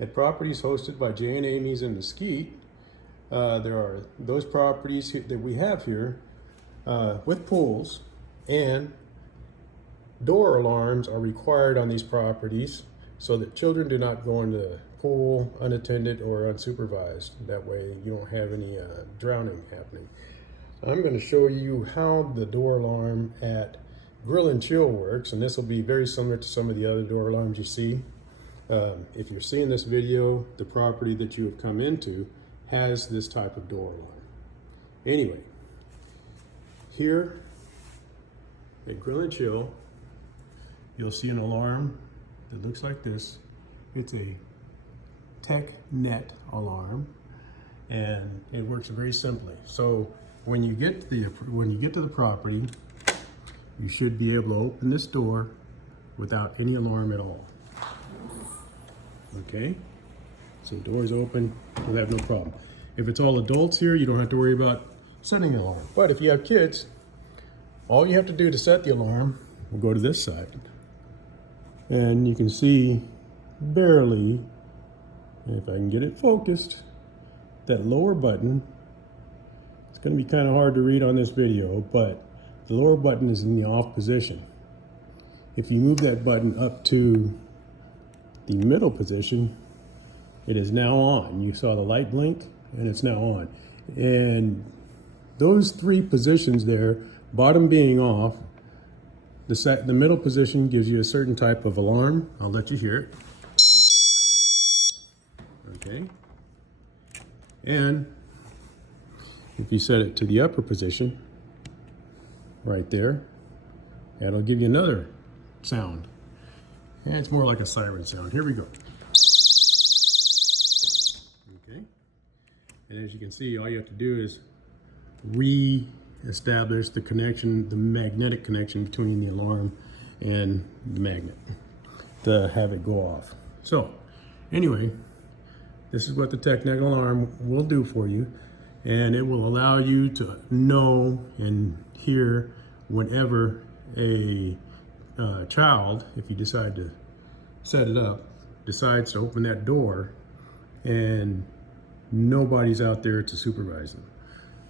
at properties hosted by Jay and Amy's in Mesquite, there are those properties that we have here with pools, and door alarms are required on these properties so that children do not go into the pool unattended or unsupervised. That way you don't have any drowning happening. I'm going to show you how the door alarm at Grill and Chill works, and this will be very similar to some of the other door alarms you see. If you're seeing this video, the property that you have come into has this type of door alarm. Anyway, here at Grill and Chill, you'll see an alarm that looks like this. It's a TechNet alarm, and it works very simply. So when you get to the property, you should be able to open this door without any alarm at all. Okay, so the door is open, you'll have no problem. If it's all adults here, you don't have to worry about setting an alarm. But if you have kids, all you have to do to set the alarm, we'll go to this side. And you can see barely, if I can get it focused, that lower button. It's going to be kind of hard to read on this video, but the lower button is in the off position. If you move that button up to the middle position, it is now on. You saw the light blink, and it's now on. And those three positions there, bottom being off, the middle position gives you a certain type of alarm. I'll let you hear it. Okay. And if you set it to the upper position, right there, that'll give you another sound. And it's more like a siren sound. Here we go. Okay. And as you can see, all you have to do is re-establish the connection, the magnetic connection between the alarm and the magnet to have it go off. So anyway, this is what the TechNet alarm will do for you, and it will allow you to know and hear whenever a child, if you decide to set it up, decides to open that door and nobody's out there to supervise them.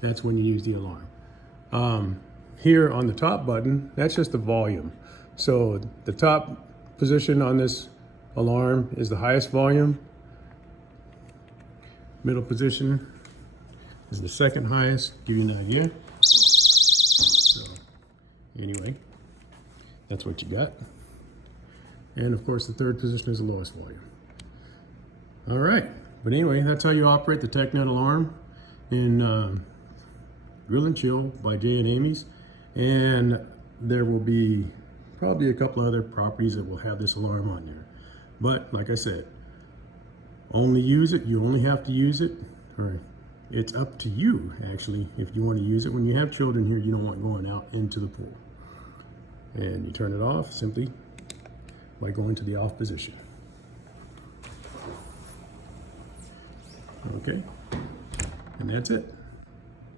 That's when you use the alarm. Here on the top button, that's just the volume. So the top position on this alarm is the highest volume. Middle position is the second highest, give you an idea. So anyway, that's what you got. And of course the third position is the lowest volume. All right, but anyway, that's how you operate the TechNet alarm in Grill and Chill by Jay and Amy's. And there will be probably a couple other properties that will have this alarm on there. But like I said, only use it, you only have to use it, or it's up to you actually if you want to use it. When you have children here, you don't want going out into the pool. And you turn it off simply by going to the off position. Okay, and that's it.